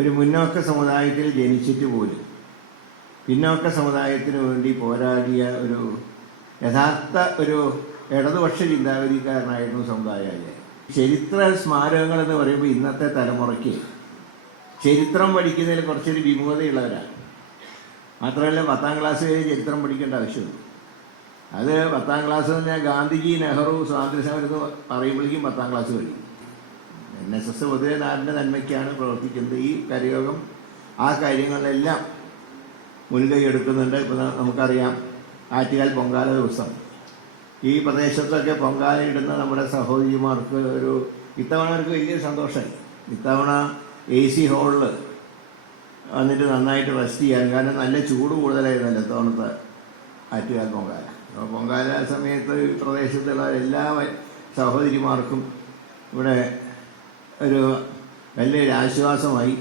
ഒരു മുന്നോക്ക സമുദായത്തിൽ ജനിച്ചിട്ട് പോലും പിന്നോക്ക സമുദായത്തിന് വേണ്ടി പോരാടിയ ഒരു യഥാർത്ഥ ഒരു ഇടതുപക്ഷ ചിന്താഗതിക്കാരനായിരുന്നു സമുദായാചാര്യൻ. ചരിത്ര സ്മാരകങ്ങൾ എന്ന് പറയുമ്പോൾ ഇന്നത്തെ തലമുറയ്ക്ക് ചരിത്രം പഠിക്കുന്നതിൽ കുറച്ചൊരു വിമുഖതയുള്ളവരാണ്. മാത്രമല്ല 10ാം ക്ലാസ് വരെ ചരിത്രം പഠിക്കേണ്ട ആവശ്യമുണ്ട്. അത് 10ാം ക്ലാസ് തന്നെ ഗാന്ധിജി, നെഹ്റു, സ്വാതന്ത്ര്യസമരം എന്ന് പറയുമ്പോഴേക്കും 10ാം ക്ലാസ് കഴിയും. NSS പൊതുവെ നാടിൻ്റെ നന്മയ്ക്കാണ് പ്രവർത്തിക്കുന്നത്. ഈ കരയോഗം ആ കാര്യങ്ങളിലെല്ലാം മുൻകൈ എടുക്കുന്നുണ്ട്. ഇപ്പം നമുക്കറിയാം, ആറ്റുകാൽ പൊങ്കാല ദിവസം ഈ പ്രദേശത്തൊക്കെ പൊങ്കാല ഇടുന്ന നമ്മുടെ സഹോദരിമാർക്ക് ഇത്തവണ അവർക്ക് വലിയൊരു സന്തോഷമായി. ഇത്തവണ AC ഹാളിൽ വന്നിട്ട് നന്നായിട്ട് റെസ്റ്റ് ചെയ്യാൻ. കാരണം നല്ല ചൂട് കൂടുതലായിരുന്നല്ലോ ഇത്തവണത്തെ ആറ്റുകാൽ പൊങ്കാല. അപ്പോൾ പൊങ്കാല സമയത്ത് ഈ പ്രദേശത്തുള്ള എല്ലാ സഹോദരിമാർക്കും ഇവിടെ ഒരു വലിയൊരു ആശ്വാസമായി.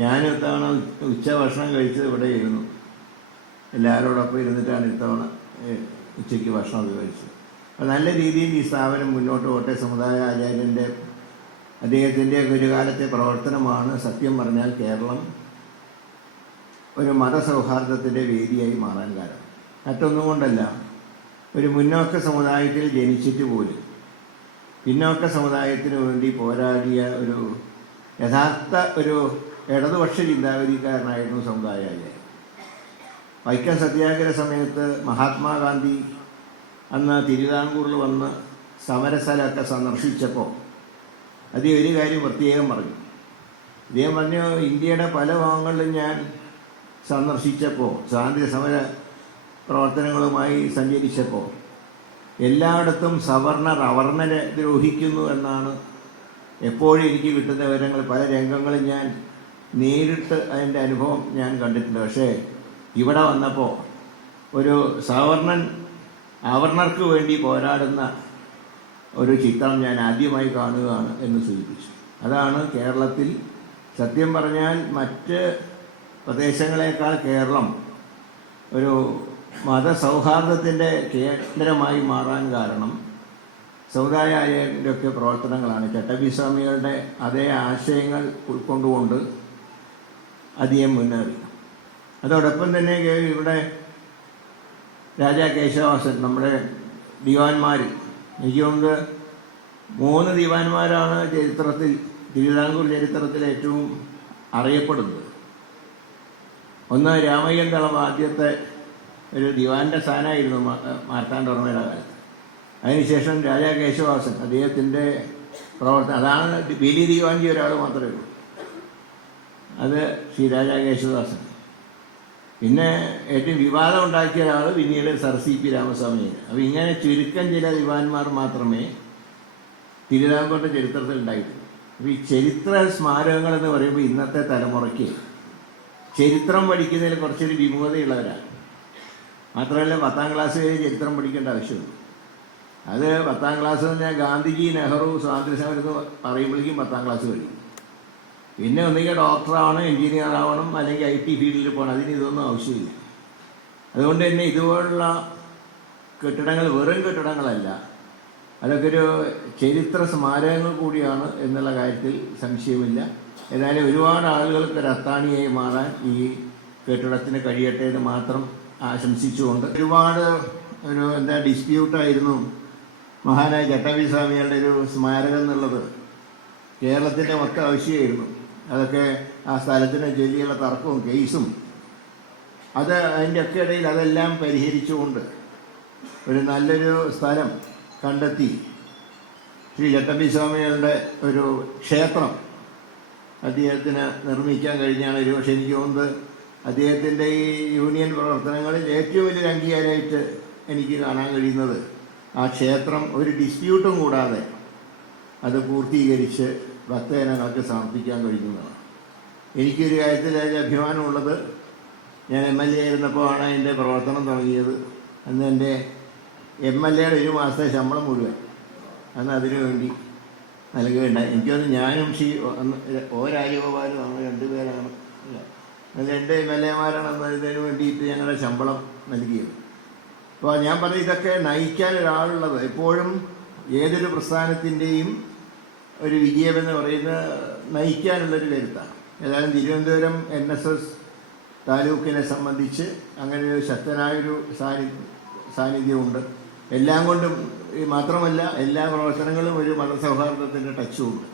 ഞാൻ ഇത്തവണ ഉച്ചഭക്ഷണം കഴിച്ചത് ഇവിടെ ഇരുന്നു. എല്ലാവരോടൊപ്പം ഇരുന്നിട്ടാണ് ഇത്തവണ ഉച്ചയ്ക്ക് ഭക്ഷണം കഴിച്ചത്. അപ്പോൾ നല്ല രീതിയിൽ ഈ സ്ഥാപനം മുന്നോട്ട് പോട്ടെ. സമുദായ ആചാര്യൻ്റെ അദ്ദേഹത്തിൻ്റെ ഒരു കാലത്തെ പ്രവർത്തനമാണ് സത്യം പറഞ്ഞാൽ കേരളം ഒരു മതസൗഹാർദ്ദത്തിൻ്റെ വേദിയായി മാറാൻ കാരണം. മറ്റൊന്നും കൊണ്ടല്ല, ഒരു മുന്നോക്ക സമുദായത്തിൽ ജനിച്ചിട്ട് പോലും പിന്നോക്ക സമുദായത്തിന് വേണ്ടി പോരാടിയ ഒരു യഥാർത്ഥ ഒരു ഇടതുപക്ഷ ചിന്താഗതിക്കാരനായിരുന്നു സമുദായാചാര്യൻ. വൈക്കം സത്യാഗ്രഹ സമയത്ത് മഹാത്മാഗാന്ധി അന്ന് തിരുവിതാംകൂറിൽ വന്ന് സമരസ്ഥലമൊക്കെ സന്ദർശിച്ചപ്പോൾ അദ്ദേഹം ഒരു കാര്യം പ്രത്യേകം പറഞ്ഞു. അദ്ദേഹം പറഞ്ഞു, ഇന്ത്യയുടെ പല ഭാഗങ്ങളിലും ഞാൻ സന്ദർശിച്ചപ്പോൾ, സ്വാതന്ത്ര്യ സമര പ്രവർത്തനങ്ങളുമായി സഞ്ചരിച്ചപ്പോൾ എല്ലായിടത്തും സവർണർ അവർണരെ ദ്രോഹിക്കുന്നു എന്നാണ് എപ്പോഴും എനിക്ക് കിട്ടുന്ന വിവരങ്ങൾ. പല രംഗങ്ങളും ഞാൻ നേരിട്ട് അതിൻ്റെ അനുഭവം ഞാൻ കണ്ടിട്ടുണ്ട്. പക്ഷേ ഇവിടെ വന്നപ്പോൾ ഒരു സവർണൻ അവർണർക്ക് വേണ്ടി പോരാടുന്ന ഒരു ചിത്രം ഞാൻ ആദ്യമായി കാണുകയാണ് എന്ന് സൂചിപ്പിച്ചു. അതാണ് കേരളത്തിൽ സത്യം പറഞ്ഞാൽ മറ്റ് പ്രദേശങ്ങളെക്കാൾ കേരളം ഒരു മതസൗഹാർദ്ദത്തിൻ്റെ കേന്ദ്രമായി മാറാൻ കാരണം സമുദായത്തിൻ്റെയൊക്കെ പ്രവർത്തനങ്ങളാണ്. ചട്ടമ്പിസ്വാമികളുടെ അതേ ആശയങ്ങൾ ഉൾക്കൊണ്ടുകൊണ്ട് അധികം മുന്നേറി. അതോടൊപ്പം തന്നെ ഇവിടെ രാജാ കേശവാസൻ, നമ്മുടെ ദിവാൻമാർ, എനിക്ക് തോന്നുന്നത് 3 ദിവാൻമാരാണ് ചരിത്രത്തിൽ, തിരുവിതാംകൂർ ചരിത്രത്തിൽ ഏറ്റവും അറിയപ്പെടുന്നത്. ഒന്ന് രാമയ്യൻ തളം, ആദ്യത്തെ ഒരു ദിവാൻ്റെ സ്ഥാനമായിരുന്നു മാർത്താണ്ഡവർമ്മയുടെ കാലത്ത്. അതിനുശേഷം രാജാ കേശവാസൻ, അദ്ദേഹത്തിൻ്റെ പ്രവർത്തനം, അതാണ് വലിയ ദിവാൻജി ഒരാൾ മാത്രമേ ഉള്ളൂ, അത് ശ്രീ രാജാ കേശവദാസൻ. പിന്നെ ഏറ്റവും വിവാദം ഉണ്ടാക്കിയ ഒരാൾ പിന്നീട് സർ CP രാമസ്വാമിയാണ്. അപ്പോൾ ഇങ്ങനെ ചുരുക്കം ചില ദിവാൻമാർ മാത്രമേ തിരുവിതാംകൂറിൻ്റെ ചരിത്രത്തിൽ ഉണ്ടായിട്ടുള്ളൂ. അപ്പോൾ ഈ ചരിത്ര സ്മാരകങ്ങൾ എന്ന് പറയുമ്പോൾ ഇന്നത്തെ തലമുറയ്ക്ക് ചരിത്രം പഠിക്കുന്നതിൽ കുറച്ചൊരു വിമുഖതയുള്ളവരാണ്. മാത്രമല്ല 10ാം ക്ലാസ് വരെ ചരിത്രം പഠിക്കേണ്ട ആവശ്യമുണ്ട്. അത് 10ാം ക്ലാസ് തന്നെ ഗാന്ധിജി, നെഹ്റു, സ്വാതന്ത്ര്യസമരം എന്ന് പറയുമ്പോഴേക്കും 10ാം ക്ലാസ് കഴിയും. പിന്നെ ഒന്നുകിൽ ഡോക്ടറാവണം, എഞ്ചിനീയർ ആവണം, അല്ലെങ്കിൽ IT ഫീൽഡിൽ പോകണം. അതിന് ഇതൊന്നും ആവശ്യമില്ല. അതുകൊണ്ട് തന്നെ ഇതുപോലുള്ള കെട്ടിടങ്ങൾ വെറും കെട്ടിടങ്ങളല്ല, അതൊക്കെ ഒരു ചരിത്ര സ്മാരകങ്ങൾ കൂടിയാണ് എന്നുള്ള കാര്യത്തിൽ സംശയമില്ല. ഏതായാലും ഒരുപാട് ആളുകൾക്ക് ഒരു അത്താണിയായി മാറാൻ ഈ കെട്ടിടത്തിന് കഴിയട്ടെ എന്ന് മാത്രം ആശംസിച്ചുകൊണ്ട്, ഒരുപാട് ഡിസ്പ്യൂട്ടായിരുന്നു മഹാനായ ചട്ടമ്പിസ്വാമികളുടെ ഒരു സ്മാരകം എന്നുള്ളത്. കേരളത്തിൻ്റെ മൊത്തം ആവശ്യമായിരുന്നു. അതൊക്കെ ആ സ്ഥലത്തിന് ചൊല്ലിയുള്ള തർക്കവും കേസും അതിൻ്റെ ഒക്കെ ഇടയിൽ അതെല്ലാം പരിഹരിച്ചുകൊണ്ട് ഒരു നല്ലൊരു സ്ഥലം കണ്ടെത്തി ശ്രീ ചട്ടമ്പിസ്വാമികളുടെ ഒരു ക്ഷേത്രം അദ്ദേഹത്തിന് നിർമ്മിക്കാൻ കഴിഞ്ഞാണ്. ഒരുപക്ഷെ എനിക്ക് തോന്നുന്നത് അദ്ദേഹത്തിൻ്റെ ഈ യൂണിയൻ പ്രവർത്തനങ്ങളിൽ ഏറ്റവും വലിയൊരു അംഗീകാരമായിട്ട് എനിക്ക് കാണാൻ കഴിയുന്നത് ആ ക്ഷേത്രം ഒരു ഡിസ്പ്യൂട്ടും കൂടാതെ അത് പൂർത്തീകരിച്ച് ഭക്തജനങ്ങൾക്ക് സമർപ്പിക്കാൻ കഴിയുന്നതാണ്. എനിക്കൊരു കാര്യത്തിൽ അതിൽ അഭിമാനമുള്ളത്, ഞാൻ MLA ആയിരുന്നപ്പോഴാണ് അതിൻ്റെ പ്രവർത്തനം തുടങ്ങിയത്. അന്ന് എൻ്റെ MLAയുടെ 1 മാസത്തെ ശമ്പളം മുഴുവൻ അന്ന് അതിനു വേണ്ടി നൽകുകയുണ്ടായി. എനിക്കത് ഞാനും രാജഗോപാലുമാണ്, 2 പേരാണ്, 2 MLAമാരാണ് അന്ന് ഇതിനു വേണ്ടിയിട്ട് ഞങ്ങളുടെ ശമ്പളം നൽകിയത്. അപ്പോൾ ഞാൻ പറഞ്ഞ ഇതൊക്കെ നയിക്കാൻ ഒരാളുള്ളത് എപ്പോഴും ഏതൊരു പ്രസ്ഥാനത്തിൻ്റെയും ഒരു വിജയമെന്ന് പറയുന്നത് നയിക്കാനുള്ളൊരു കരുത്താണ്. ഏതായാലും തിരുവനന്തപുരം NSS താലൂക്കിനെ സംബന്ധിച്ച് അങ്ങനെ ഒരു ശക്തനായൊരു സാന്നിധ്യമുണ്ട്. എല്ലാം കൊണ്ടും മാത്രമല്ല എല്ലാ പ്രവർത്തനങ്ങളും ഒരു മതസൗഹാർദ്ദത്തിൻ്റെ ടച്ചുമുണ്ട്.